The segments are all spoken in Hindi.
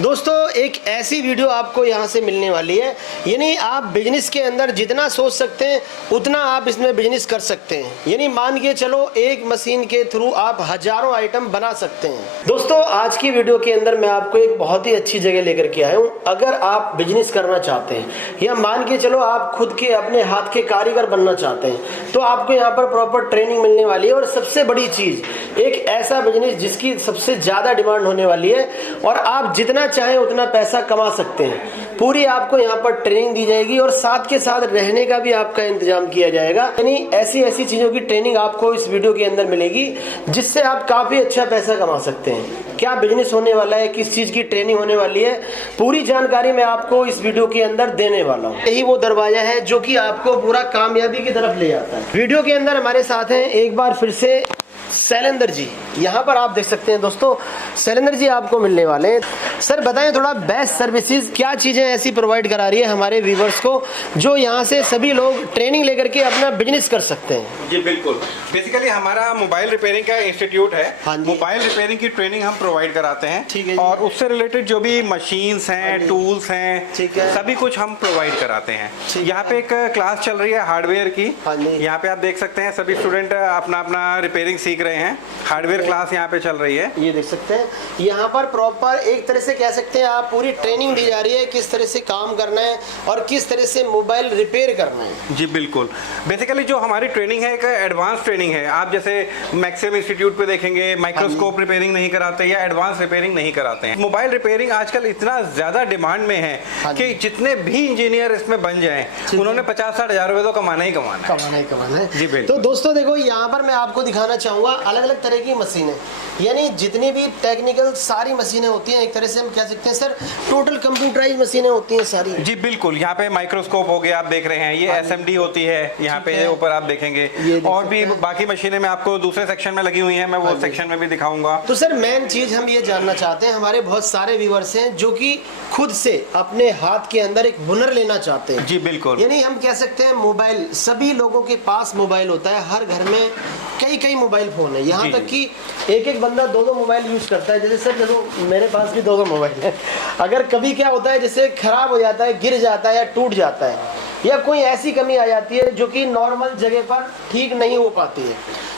दोस्तों एक ऐसी वीडियो आपको यहाँ से मिलने वाली है, यानी आप बिजनेस के अंदर जितना सोच सकते हैं उतना आप इसमें बिजनेस कर सकते हैं। यानी मान के चलो एक मशीन के थ्रू आप हजारों आइटम बना सकते हैं। दोस्तों आज की वीडियो के अंदर मैं आपको एक बहुत ही अच्छी जगह लेकर के आया हूँ। अगर आप बिजनेस करना चाहते हैं या मान के चलो आप खुद के अपने हाथ के कारीगर बनना चाहते हैं तो आपको यहाँ पर प्रॉपर ट्रेनिंग मिलने वाली है। और सबसे बड़ी चीज, एक ऐसा बिजनेस जिसकी सबसे ज्यादा डिमांड होने वाली है और आप जितना चाहे उतना पैसा कमा सकते हैं। पूरी आपको यहाँ पर ट्रेनिंग दी जाएगी और साथ के साथ रहने का भी आपका इंतजाम किया जाएगा। यानी ऐसी ऐसी चीजों की ट्रेनिंग आपको इस वीडियो के अंदर मिलेगी जिससे आप काफी अच्छा पैसा कमा सकते हैं। क्या बिजनेस होने वाला है, किस चीज की ट्रेनिंग होने वाली है, पूरी जानकारी मैं आपको इस वीडियो के अंदर देने वाला हूँ। यही वो दरवाजा है जो कि आपको पूरा कामयाबी की तरफ ले जाता है। वीडियो के अंदर हमारे साथ हैं एक बार फिर से शैलेंद्र जी। यहाँ पर आप देख सकते हैं दोस्तों, शैलेंद्र जी आपको मिलने वाले हैं। सर बताएं थोड़ा बेस्ट सर्विसेज क्या चीजें ऐसी प्रोवाइड करा रही है हमारे व्यूवर्स को जो यहाँ से सभी लोग ट्रेनिंग लेकर के अपना बिजनेस कर सकते हैं। जी बिल्कुल, बेसिकली हमारा मोबाइल रिपेयरिंग का इंस्टीट्यूट है। हाँ जी। मोबाइल रिपेयरिंग की ट्रेनिंग हम प्रोवाइड कराते हैं। ठीक है। और उससे रिलेटेड जो भी मशीन्स हैं, टूल्स हैं, ठीक है, सभी कुछ हम प्रोवाइड कराते हैं। यहाँ पे एक क्लास चल रही है हार्डवेयर की। हाँ जी। यहाँ पे आप देख सकते हैं सभी स्टूडेंट अपना अपना रिपेयरिंग सीख रहे हैं। हार्डवेयर क्लास यहाँ पे चल रही है। ये देख सकते हैं यहाँ पर प्रॉपर एक तरह से कह सकते हैं आप पूरी ट्रेनिंग दी जा रही है किस तरह से काम करना है और किस तरह से मोबाइल रिपेयर करना है। जी बिल्कुल, बेसिकली जो हमारी ट्रेनिंग है एक एडवांस ट्रेनिंग है। आप जैसे मैक्सिम इंस्टीट्यूट पे देखेंगे माइक्रोस्कोप रिपेयरिंग नहीं कराते या एडवांस रिपेयरिंग नहीं कराते हैं। मोबाइल रिपेयरिंग आजकल इतना ज्यादा डिमांड में है कि जितने भी इंजीनियर इसमें बन जाएं उन्होंने 50-60 हजार रुपए तो कमाना ही कमाना है। जी बिल्कुल। तो दोस्तों देखो यहाँ पर मैं आपको दिखाना चाहूंगा अलग अलग तरह की मशीनें, यानी जितनी भी टेक्निकल सारी मशीनें होती हैं, एक तरह से हम कह सकते हैं सर टोटल कंप्यूटराइज मशीनें होती हैं सारी। जी बिल्कुल, यहाँ पे माइक्रोस्कोप हो गया आप देख रहे हैं, ये एसएमडी होती है यहाँ पे ऊपर आप देखेंगे। और भी बाकी मशीनें मैं आपको दूसरे सेक्शन में लगी हुई हैं, मैं वो सेक्शन में भी दिखाऊंगा। तो सर मेन चीज हम ये जानना चाहते हैं, हमारे बहुत सारे व्यूअर्स हैं जो कि खुद से अपने हाथ के अंदर एक हुनर लेना चाहते हैं। जी बिल्कुल, यानी हम कह सकते हैं मोबाइल, सभी लोगों के पास मोबाइल होता है, हर घर में कई मोबाइल फोन है, यहाँ तक कि एक बंदा दो मोबाइल यूज करता है। जैसे सर देखो मेरे पास भी दो मोबाइल है। अगर कभी क्या होता है जैसे खराब हो जाता है, गिर जाता है या टूट जाता है या कोई ऐसी कमी आ जाती है जो कि नॉर्मल जगह पर ठीक नहीं हो पाती है,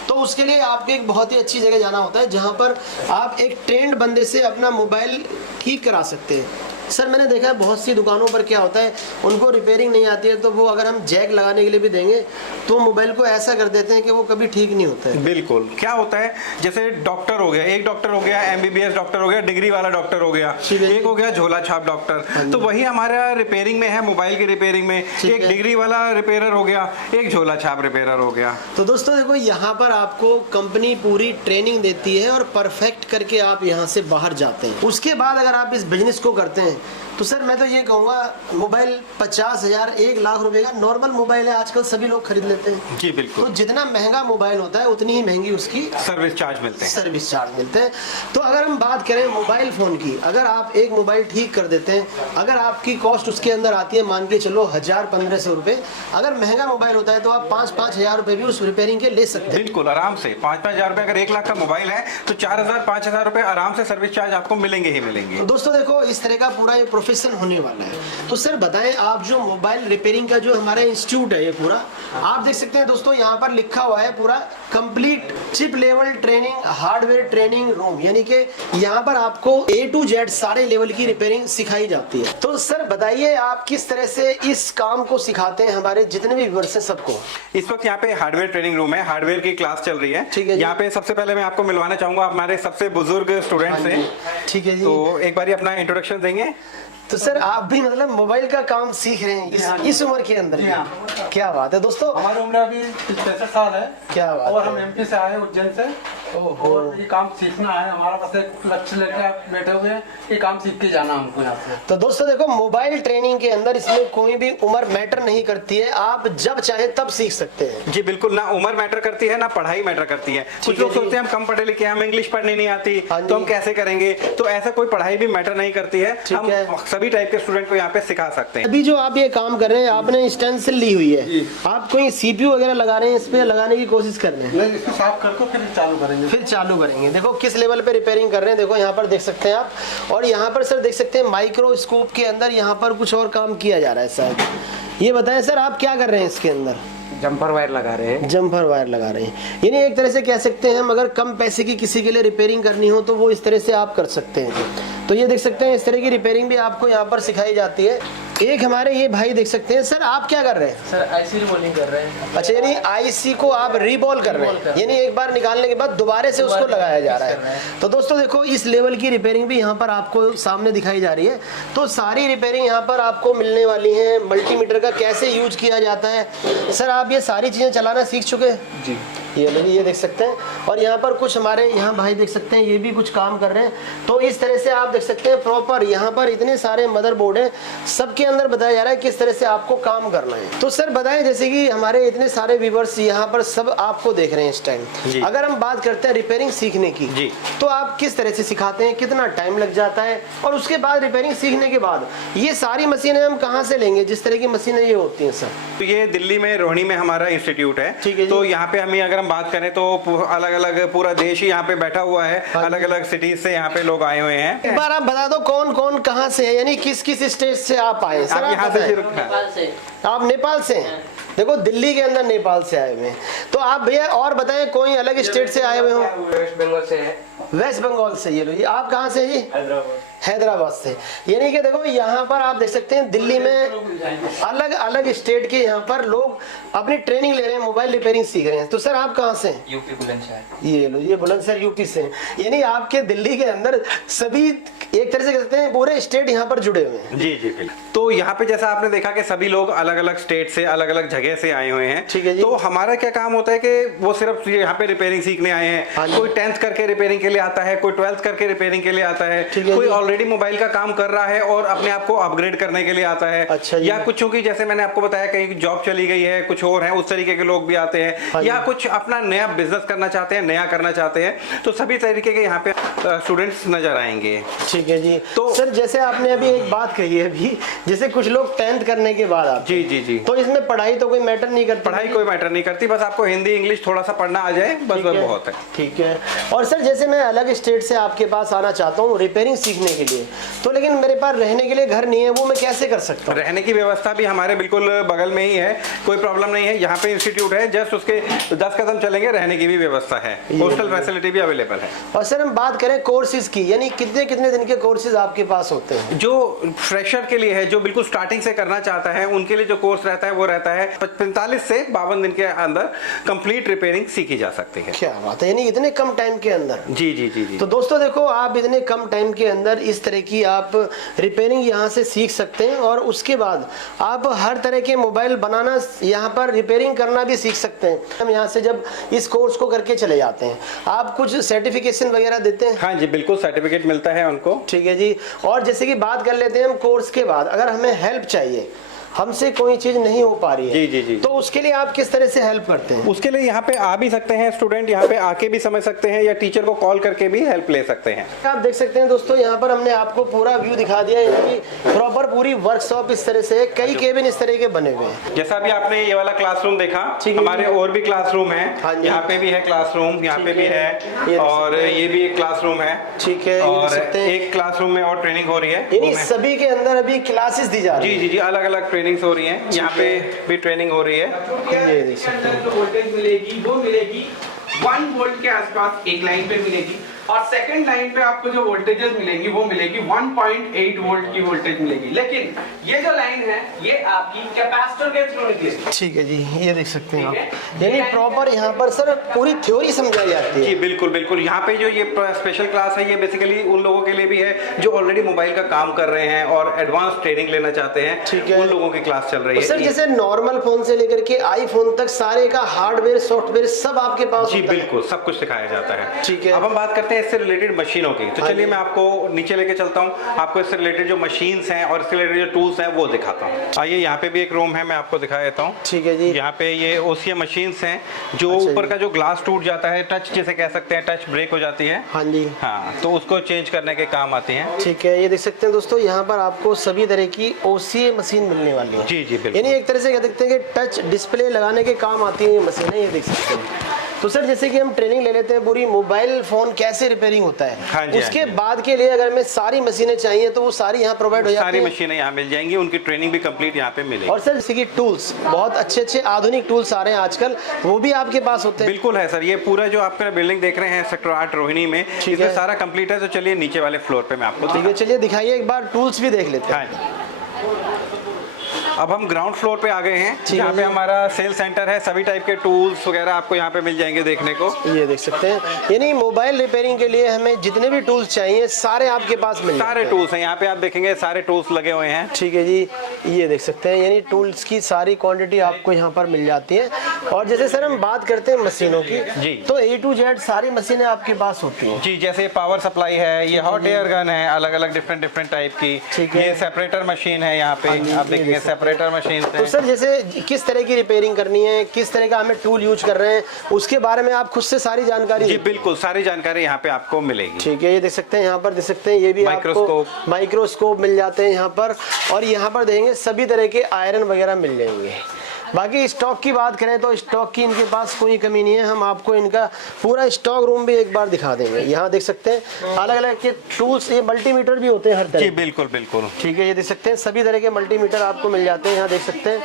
तो उसके लिए आपको एक बहुत ही अच्छी जगह जाना होता है जहां पर आप एक ट्रेंड बंदे से अपना मोबाइल ठीक करा सकते हैं। सर मैंने देखा है बहुत सी दुकानों पर क्या होता है, उनको रिपेयरिंग नहीं आती है तो वो अगर हम जैक लगाने के लिए भी देंगे तो मोबाइल को ऐसा कर देते हैं कि वो कभी ठीक नहीं होता है। बिल्कुल, क्या होता है जैसे डॉक्टर हो गया, एक डॉक्टर हो गया, एमबीबीएस डॉक्टर हो गया, डिग्री वाला डॉक्टर हो गया, एक हो गया झोला छाप डॉक्टर। तो वही हमारा रिपेयरिंग में है, मोबाइल की रिपेयरिंग में एक डिग्री वाला रिपेयरर हो गया, एक झोला छाप रिपेयरर हो गया। तो दोस्तों देखो यहाँ पर आपको कंपनी पूरी ट्रेनिंग देती है और परफेक्ट करके आप यहाँ से बाहर जाते हैं। उसके बाद अगर आप इस बिजनेस को करते हैं तो सर मैं तो ये कहूँगा मोबाइल 50,000 1,00,000 रुपए का नॉर्मल मोबाइल है, आजकल सभी लोग खरीद लेते हैं। जी बिल्कुल। तो जितना महंगा मोबाइल होता है उतनी ही महंगी उसकी सर्विस चार्ज मिलते हैं। तो अगर हम बात करें मोबाइल फोन की, अगर आप एक मोबाइल ठीक कर देते हैं, अगर आपकी कॉस्ट उसके अंदर आती है मान के चलो 1,000-1,500 रुपए, अगर महंगा मोबाइल होता है तो आप 5-5 हजार रुपए भी उस रिपेयरिंग के ले सकते हैं। बिल्कुल आराम से 5-5 हजार रुपए। अगर 1 लाख का मोबाइल है तो 4,000-5,000 रुपए आराम से सर्विस चार्ज आपको मिलेंगे ही मिलेंगे। तो दोस्तों देखो इस तरह का पूरा ये प्रोफेशन होने वाला है। तो सर बताएं आप जो मोबाइल रिपेयरिंग का जो हमारा इंस्टीट्यूट है ये पूरा आप देख सकते हैं दोस्तों, यहाँ पर लिखा हुआ है पूरा complete chip level training hardware training room, यानी कि यहाँ पर आपको A to Z सारे लेवल की रिपेयरिंग सिखाई जाती है। तो सर बताइए आप किस तरह से इस काम को सिखाते हैं हमारे जितने भी व्यूअर्स हैं सबको। इस वक्त यहाँ पे हार्डवेयर ट्रेनिंग रूम है, हार्डवेयर की क्लास चल रही है। ठीक है। यहाँ पे सबसे पहले मैं आपको मिलवाना चाहूंगा हमारे सबसे बुजुर्ग स्टूडेंट से। ठीक है जी। तो एक बार अपना इंट्रोडक्शन देंगे। तो सर आप भी मतलब मोबाइल का काम सीख रहे हैं इस उम्र के अंदर। क्या बात है दोस्तों, हमारी उम्र अभी 65 साल है। क्या बात और है। हम एमपी से आए उज्जैन से, और ये काम सीखना है हमारा, बस एक लक्ष्य लेकर बैठे हुए हैं, ये काम सीख के जाना हमको यहाँ से। तो दोस्तों देखो मोबाइल ट्रेनिंग के अंदर इसमें कोई भी उम्र मैटर नहीं करती है, आप जब चाहे तब सीख सकते हैं। जी बिल्कुल, ना उम्र मैटर करती है ना पढ़ाई मैटर करती है। कुछ लोग सोचते हैं हम कम पढ़े लिखे हैं, हम इंग्लिश पढ़नी नहीं आती तो हम कैसे करेंगे, तो ऐसा कोई पढ़ाई भी मैटर नहीं करती है। हम सभी टाइप के स्टूडेंट को यहाँ पे सिखा सकते हैं। अभी जो आप ये काम कर रहे हैं आपने स्टेंसिल ली हुई है, आप कोई सीपीयू वगैरह लगा रहे हैं, इस पे लगाने की कोशिश कर रहे हैं? नहीं, इसको साफ करके फिर चालू करेंगे। फिर चालू करेंगे। देखो किस लेवल पे रिपेयरिंग कर रहे हैं, देखो यहाँ पर देख सकते हैं आप। और यहाँ पर सर देख सकते हैं माइक्रोस्कोप के अंदर यहाँ पर कुछ और काम किया जा रहा है शायद। ये बताएं सर आप क्या कर रहे हैं इसके अंदर? जंपर वायर लगा रहे हैं। जंपर वायर लगा रहे हैं, यानी एक तरह से कह सकते हैं हम, अगर कम पैसे की किसी के लिए रिपेयरिंग करनी हो तो वो इस तरह से आप कर सकते हैं। तो ये देख सकते हैं इस तरह की रिपेयरिंग भी आपको यहाँ पर सिखाई जाती है। एक हमारे ये भाई देख सकते हैं। सर आप क्या कर रहे हैं? सर आईसी रिबॉलिंग कर रहे हैं। अच्छा, यानी आईसी को आप रीबॉल कर रहे हैं, यानी एक बार निकालने के बाद दोबारा से उसको लगाया जा रहा है। तो दोस्तों देखो इस लेवल की रिपेयरिंग भी यहाँ पर आपको सामने दिखाई जा रही है। तो सारी रिपेयरिंग यहाँ पर आपको मिलने वाली है। मल्टीमीटर का कैसे यूज किया जाता है, सर आप ये सारी चीजें चलाना सीख चुके हैं? जी। ये देख सकते हैं। और यहाँ पर कुछ हमारे यहाँ भाई देख सकते हैं, ये भी कुछ काम कर रहे हैं। तो इस तरह से आप देख सकते हैं प्रॉपर यहाँ पर इतने सारे मदरबोर्ड हैं, सबके अंदर बताया जा रहा है किस तरह से आपको काम करना है। तो सर बताएं, जैसे कि हमारे इतने सारे व्यूअर्स यहाँ पर सब आपको देख रहे हैं इस टाइम, अगर हम बात करते हैं रिपेयरिंग सीखने की, तो आप किस तरह से सिखाते हैं, कितना टाइम लग जाता है, और उसके बाद रिपेयरिंग सीखने के बाद ये सारी मशीनें हम कहाँ से लेंगे, जिस तरह की मशीनें ये होती हैं? सर तो ये दिल्ली में रोहिणी में हमारा इंस्टीट्यूट है। ठीक है। तो यहाँ पे हमें अगर हम बात करें तो अलग अलग पूरा देश ही यहाँ पे बैठा हुआ है, अलग अलग सिटीज से यहाँ पे लोग आए हुए हैं। एक बार आप बता दो कौन कौन कहाँ से है, यानी किस किस स्टेट से आप आए? सर आप यहाँ से आप नेपाल से हैं? देखो दिल्ली के अंदर नेपाल से आए हुए हैं। तो आप भैया और बताएं कोई अलग स्टेट से आए हुए हो? वेस्ट बंगाल से है। वेस्ट बंगाल से। ये लो जी, आप कहाँ से जी? हैदराबाद से। यानी कि देखो यहाँ पर आप देख सकते हैं दिल्ली में अलग अलग स्टेट के यहाँ पर लोग अपनी ट्रेनिंग ले रहे हैं, मोबाइल रिपेयरिंग सीख रहे हैं। तो सर आप कहाँ से हैं? यूपी बुलंदशहर। ये लो, ये बुलंदशहर यूपी से हैं। यानी आपके दिल्ली के अंदर सभी एक तरह से कहते हैं पूरे स्टेट यहाँ पर जुड़े हुए हैं। जी जी। तो यहाँ पे जैसा आपने देखा कि सभी लोग अलग अलग स्टेट से अलग अलग जगह से आए हुए हैं। ठीक है जी। तो हमारा क्या काम होता है कि वो सिर्फ यहाँ पे रिपेयरिंग सीखने आए हैं। कोई 10th करके रिपेयरिंग के लिए आता है, कोई 12th करके रिपेयरिंग के लिए आता है, कोई ऑलरेडी मोबाइल का काम कर रहा है और अपने आप को अपग्रेड करने के लिए आता है। अच्छा, या कुछ की जैसे मैंने आपको बताया कहीं जॉब चली गई है, कुछ और है, उस तरीके के लोग भी आते हैं, या कुछ अपना नया बिजनेस करना चाहते हैं, नया करना चाहते हैं। तो सभी तरीके के यहाँ पे स्टूडेंट्स नजर आएंगे। ठीक है जी। तो सर जैसे आपने अभी एक बात कही है अभी, जैसे कुछ लोग 10th करने के बाद आते हैं। जी जी जी। तो इसमें पढ़ाई तो कोई मैटर नहीं करती? पढ़ाई कोई मैटर नहीं करती, बस आपको हिंदी इंग्लिश थोड़ा सा पढ़ना आ जाए, बस वो बहुत है। ठीक है। और सर जैसे मैं अलग स्टेट से आपके पास आना चाहता हूँ रिपेयरिंग सीखने के लिए, तो लेकिन मेरे पास रहने के लिए घर नहीं है, वो मैं कैसे कर सकता हूँ? रहने की व्यवस्था भी हमारे बिल्कुल बगल में ही है, कोई प्रॉब्लम नहीं है। यहाँ पे इंस्टीट्यूट है, जस्ट उसके 10 कदम चलेंगे, रहने की भी व्यवस्था है, हॉस्टल फैसिलिटी भी अवेलेबल है। और सर हम बात करें कोर्सेज की, यानी कितने कितने दिन के कोर्सेज आपके पास होते हैं? जो फ्रेशर के लिए है, जो बिल्कुल स्टार्टिंग से करना चाहता है, उनके लिए जो कोर्स रहता है वो रहता है 45 से 52 दिन के अंदर कंप्लीट रिपेयरिंग सीखी जा सकती है। क्या बात है, यानी इतने कम टाइम के अंदर? जी जी जी जी। तो दोस्तों देखो आप इतने कम टाइम के अंदर इस तरह की आप रिपेयरिंग यहाँ से सीख सकते हैं, और उसके बाद आप हर तरह के मोबाइल बनाना, यहाँ पर रिपेयरिंग करना भी सीख सकते हैं। हम यहाँ से जब इस कोर्स को करके चले जाते हैं, आप कुछ सर्टिफिकेशन वगैरह देते हैं? हाँ जी बिल्कुल, सर्टिफिकेट मिलता है उनको। ठीक है जी। और जैसे कि बात कर लेते हैं हम कोर्स के बाद, अगर हमें हेल्प चाहिए, हमसे कोई चीज नहीं हो पा रही है, जी जी जी, तो उसके लिए आप किस तरह से हेल्प करते हैं? उसके लिए यहाँ पे आ भी सकते हैं स्टूडेंट, यहाँ पे आके भी समझ सकते हैं, या टीचर को कॉल करके भी हेल्प ले सकते हैं। आप देख सकते हैं दोस्तों, यहाँ पर हमने आपको पूरा व्यू दिखा दिया है कि प्रॉपर पूरी वर्कशॉप इस तरह से, कई केबिन इस तरह के बने हुए हैं। जैसा भी आपने ये वाला क्लासरूम देखा, हमारे और भी क्लासरूम है। यहाँ पे भी है क्लासरूम, यहाँ पे भी है, और ये भी एक क्लासरूम है। ठीक है। और एक क्लासरूम में और ट्रेनिंग हो रही है, यानी सभी के अंदर अभी क्लासेस दी जा रही है। जी जी जी, अलग अलग ट्रेनिंग्स हो रही है, यहाँ पे भी ट्रेनिंग हो रही है। ये देख सकते हैं, जो वोल्टेज मिलेगी वो मिलेगी 1 वोल्ट के आसपास एक लाइन पे मिलेगी, और सेकंड लाइन पे आपको जो वोल्टेजेस मिलेंगी वो मिलेगी 1.8 वोल्ट की वोल्टेज मिलेगी। लेकिन ये जो लाइन है ये आपकी कैपेसिटर के थ्रू निकलेगी। ठीक है जी, ये देख सकते हैं आप, यानी प्रॉपर यहाँ पर सर पूरी थ्योरी समझाई जाती है। जी बिल्कुल बिल्कुल। यहाँ पे जो ये स्पेशल क्लास है, ये बेसिकली उन लोगों के लिए भी है जो ऑलरेडी मोबाइल का काम कर रहे हैं और एडवांस ट्रेनिंग लेना चाहते हैं। ठीक है। उन लोगों की क्लास चल रही है। सर जैसे नॉर्मल फोन से लेकर के आईफोन तक सारे का हार्डवेयर सॉफ्टवेयर सब आपके पास? जी बिल्कुल, सब कुछ सिखाया जाता है। ठीक है। अब हम बात करते हैं इससे रिलेटेड मशीनों की, तो चलिए मैं आपको नीचे लेके चलता हूँ, आपको इससे रिलेटेड जो मशीन्स हैं और इससे रिलेटेड जो टूल्स हैं वो दिखाता हूँ। आइए, यहाँ पे भी एक रूम है, मैं आपको दिखा देता हूँ। ठीक है जी। यहाँ पे ये ओसीएम मशीन्स हैं, जो ऊपर का जो ग्लास टूट जाता है, टच जिसे कह सकते हैं, टच ब्रेक हो जाती है। हाँ जी। हाँ, तो उसको चेंज करने के काम आती हैं। ठीक है, ये देख सकते हैं दोस्तों, यहाँ पर आपको सभी तरह की ओसीए मशीन मिलने वाली है। जी जी बिल्कुल। यानी एक तरह से कह सकते हैं कि टच डिस्प्ले लगाने के काम आती है ये मशीनें, ये देख सकते हैं। तो सर जैसे कि हम ट्रेनिंग ले लेते हैं पूरी मोबाइल फोन कैसे रिपेयरिंग होता है, हाँ जी, उसके हाँ जी। बाद के लिए अगर मैं सारी मशीनें चाहिए तो वो सारी यहाँ प्रोवाइड हो जाती सारी है। मशीनें यहाँ मिल जाएंगी, उनकी ट्रेनिंग भी कंप्लीट यहाँ पे मिलेगी। और सर जैसे कि टूल्स बहुत अच्छे अच्छे आधुनिक टूल्स आ रहे हैं आजकल, वो भी आपके पास होते हैं? बिल्कुल है सर, ये पूरा जो आपका बिल्डिंग देख रहे हैं सेक्टर 8 रोहिणी में, ठीक इसमें है। सारा कंप्लीट है। तो चलिए नीचे वाले फ्लोर पे मैं आपको ठीक है, चलिए दिखाइए एक बार, टूल्स भी देख लेते हैं। हाँ। अब हम ग्राउंड फ्लोर पे आ गए हैं, ठीक है जहाँ पे जी। हमारा सेल सेंटर है। सभी टाइप के टूल्स वगैरह आपको यहाँ पे मिल जाएंगे देखने को। ये देख सकते हैं, यानी मोबाइल रिपेयरिंग के लिए हमें जितने भी टूल्स चाहिए सारे आपके पास मिल सारे जाते हैं। टूल्स हैं यहाँ पे, आप देखेंगे सारे टूल्स लगे हुए हैं। ठीक है जी, ये देख सकते हैं, यानी टूल्स की सारी क्वांटिटी आपको यहाँ पर मिल जाती है। और जैसे सर हम बात करते हैं मशीनों की, जी। तो A to Z सारी मशीनें आपके पास होती हैं। जी, जैसे पावर सप्लाई है, ये हॉट एयर गन है, अलग अलग डिफरेंट टाइप की। ठीक है। ये सेपरेटर मशीन है यहाँ पे, हाँ जी, आप ये देखेंगे देख सकते सेपरेटर मशीन तो है। सर जैसे किस तरह की रिपेयरिंग करनी है, किस तरह का हमें टूल यूज कर रहे हैं, उसके बारे में आप खुद से सारी जानकारी जी बिल्कुल, सारी जानकारी यहाँ पे आपको मिलेगी। ठीक है, ये देख सकते हैं, यहाँ पर देख सकते हैं, ये भी आपको माइक्रोस्कोप मिल जाते हैं यहाँ पर। और यहाँ पर देखेंगे सभी तरह के आयरन वगैरह मिल जाएंगे। बाकी स्टॉक की बात करें तो स्टॉक की इनके पास कोई कमी नहीं है। हम आपको इनका पूरा स्टॉक रूम भी एक बार दिखा देंगे। यहाँ देख सकते हैं अलग अलग के टूल्स, ये मल्टीमीटर भी होते हैं हर तरह। जी बिल्कुल बिल्कुल। ठीक है, ये देख सकते हैं सभी तरह के मल्टीमीटर आपको मिल जाते हैं। यहाँ देख सकते हैं,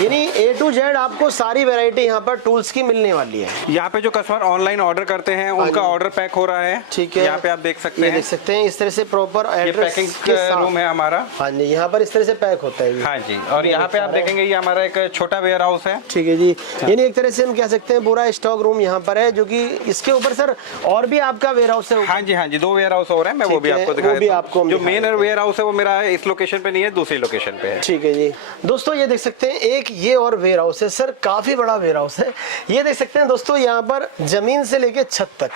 यानी A to Z आपको सारी वैरायटी यहाँ पर टूल्स की मिलने वाली है। यहाँ पे जो कस्टमर ऑनलाइन ऑर्डर करते हैं उनका ऑर्डर पैक हो रहा है। ठीक है, यहाँ पे आप देख सकते ये हैं, देख सकते हैं इस तरह से प्रॉपर ये एड्रेस पैकिंग के साथ। रूम है हमारा। हाँ जी, यहाँ पर इस तरह से पैक होता है ये। हाँ जी, और यहाँ पे आप देखेंगे ये हमारा एक छोटा वेयर हाउस है। ठीक है जी, यानी एक तरह से हम कह सकते हैं पूरा स्टॉक रूम यहाँ पर है, जो कि इसके ऊपर सर और भी आपका वेयर हाउस है। हाँ जी, हाँ जी, 2 वेयर हाउस हो रहे हैं, मैं वो ठीक भी है, आपको वो दिखा भी देता आपको हूँ। हम जो दिखा मेन देते हैं। वेयर हाउस है वो मेरा इस लोकेशन पे नहीं है, दूसरी लोकेशन पे है। ठीक है जी, दोस्तों ये देख सकते हैं एक ये और वेयर हाउस है सर, काफी बड़ा वेयर हाउस है। ये देख सकते हैं दोस्तों, यहाँ पर जमीन से लेके छत तक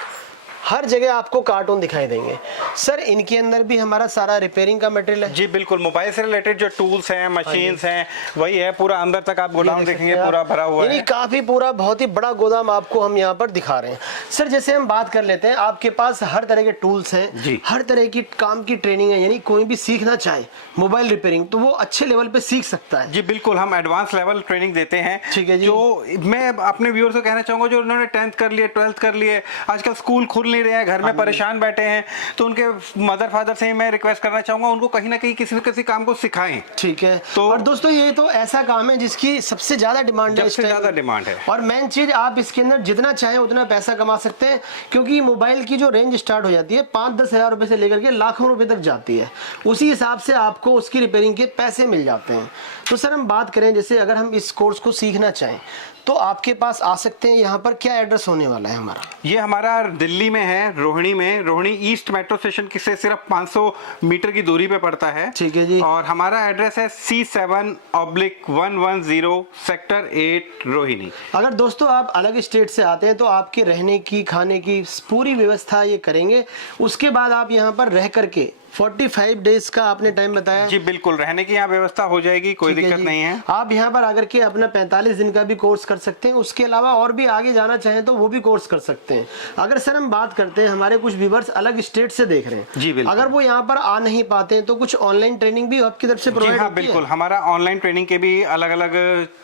हर जगह आपको कार्टून दिखाई देंगे। सर इनके अंदर भी हमारा सारा रिपेयरिंग का मटेरियल है। जी बिल्कुल, मोबाइल से रिलेटेड जो टूल्स हैं, मशीन्स हैं, वही है। पूरा अंदर तक आप गोदाम देख देखेंगे सकते हैं पूरा आप। भरा हुआ यानी है। काफी पूरा बहुत ही बड़ा गोदाम आपको हम यहाँ पर दिखा रहे हैं। सर जैसे हम बात कर लेते हैं, आपके पास हर तरह के टूल्स हैं, जी। हर तरह की काम की ट्रेनिंग है, यानी कोई भी सीखना चाहे मोबाइल रिपेयरिंग तो वो अच्छे लेवल पे सीख सकता है। जी बिल्कुल, हम एडवांस लेवल ट्रेनिंग देते हैं। ठीक है जी। जो मैं अपने व्यूअर्स को कहना चाहूंगा, जो उन्होंने 10th कर लिए, 12th कर लिए, आजकल स्कूल खुल नहीं रहे हैं, घर में परेशान बैठे हैं, तो उनके मदर फादर से मैं रिक्वेस्ट करना चाहूंगा उनको कहीं ना कहीं किसी न किसी काम को सिखाएं। ठीक है, तो और दोस्तों ये तो ऐसा काम है जिसकी सबसे ज्यादा डिमांड है, सबसे ज्यादा डिमांड है। और मेन चीज आप इसके अंदर जितना चाहें उतना पैसा कमा सकते हैं, क्योंकि मोबाइल की जो रेंज स्टार्ट हो जाती है 5-10 हजार रुपए से लेकर के लाखों रुपए तक जाती है। उसी हिसाब से आपको उसकी रिपेयरिंग के पैसे मिल जाते हैं। तो सर हम बात करें, जैसे अगर हम इस कोर्स को सीखना चाहें तो आपके पास आ सकते हैं। यहाँ पर क्या एड्रेस होने वाला है हमारा? ये हमारा दिल्ली में है, रोहिणी में। रोहिणी ईस्ट मेट्रो स्टेशन से सिर्फ 500 मीटर की दूरी पे पड़ता है। ठीक है जी। और हमारा एड्रेस है C7/110 सेक्टर 8 रोहिणी। अगर दोस्तों आप अलग स्टेट से आते हैं तो आपके रहने की, खाने की पूरी व्यवस्था ये करेंगे। उसके बाद आप यहाँ पर रह करके 45 डेज का आपने टाइम बताया। जी बिल्कुल, रहने की यहाँ व्यवस्था हो जाएगी, कोई ठीक है दिक्कत जी। नहीं है। आप यहाँ पर आकर के अपना 45 दिन का भी कोर्स कर सकते हैं। उसके अलावा और भी आगे जाना चाहें तो वो भी कोर्स कर सकते हैं। अगर सर हम बात करते हैं, हमारे कुछ व्यूअर्स अलग स्टेट से देख रहे हैं, जी बिल्कुल, अगर वो यहाँ पर आ नहीं पाते हैं तो कुछ ऑनलाइन ट्रेनिंग भी आपकी तरफ से जी प्रोवाइड हाँ बिल्कुल, हमारा ऑनलाइन ट्रेनिंग के भी अलग अलग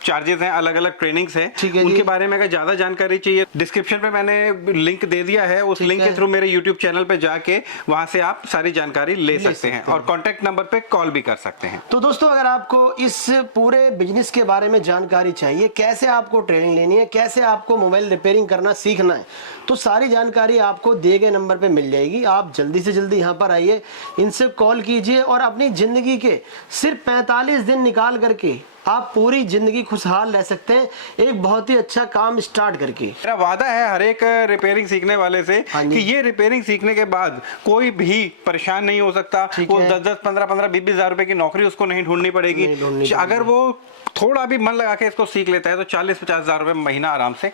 चार्जेस हैं, अलग अलग ट्रेनिंग्स हैं। ठीक है उनके जी। बारे में अगर ज्यादा जानकारी चाहिए, डिस्क्रिप्शन पे मैंने लिंक दे दिया है, उस लिंक के थ्रू मेरे यूट्यूब चैनल पे जाके वहां से आप सारी जानकारी ले सकते हैं और कॉन्टेक्ट नंबर पे कॉल भी कर सकते हैं। तो दोस्तों अगर आपको इस पूरे बिजनेस के बारे में जानकारी चाहिए, कैसे आपको ट्रेनिंग लेनी है, कैसे आपको मोबाइल रिपेयरिंग करना सीखना है, तो सारी जानकारी आपको दिए गए नंबर पे मिल जाएगी। आप जल्दी से जल्दी यहाँ पर आइए, इनसे कॉल कीजिए और अपनी जिंदगी के सिर्फ 45 दिन निकाल करके आप पूरी जिंदगी खुशहाल रह सकते हैं, एक बहुत ही अच्छा काम स्टार्ट करके। मेरा वादा है हर एक रिपेयरिंग सीखने वाले से हाँ जी। कि ये रिपेयरिंग सीखने के बाद कोई भी परेशान नहीं हो सकता। ठीक वो है। 10-10, 15-15, 20-20 हजार रुपए की नौकरी उसको नहीं ढूंढनी पड़ेगी। नहीं ढूंढनी अगर वो थोड़ा भी मन लगा के इसको सीख लेता है तो 40-50 हजार रुपए महीना आराम से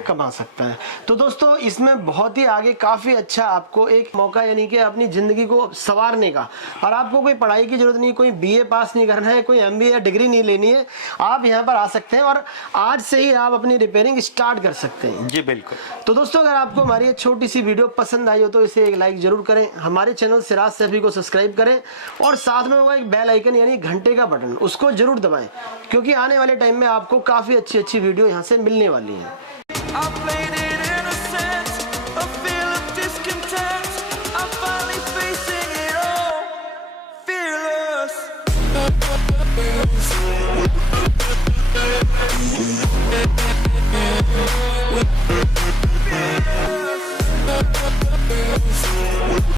कमा सकता है। तो दोस्तों इसमें बहुत ही आगे काफी अच्छा आपको एक मौका, यानी कि अपनी जिंदगी को संवारने का। और आपको कोई पढ़ाई की जरूरत नहीं, कोई BA पास नहीं करना है, कोई MBA या डिग्री नहीं लेनी है, आप यहाँ पर आ सकते हैं और आज से ही आप अपनी रिपेयरिंग स्टार्ट कर सकते हैं। जी बिल्कुल। तो दोस्तों अगर आपको हमारी ये छोटी सी वीडियो पसंद आई हो तो इसे एक लाइक जरूर करें, हमारे चैनल सिराज सैफी को सब्सक्राइब करें और साथ में वो एक बेल आइकन यानी घंटे का बटन उसको जरूर दबाएं, क्योंकि आने वाले टाइम में आपको काफी अच्छी वीडियो यहाँ से मिलने वाली है।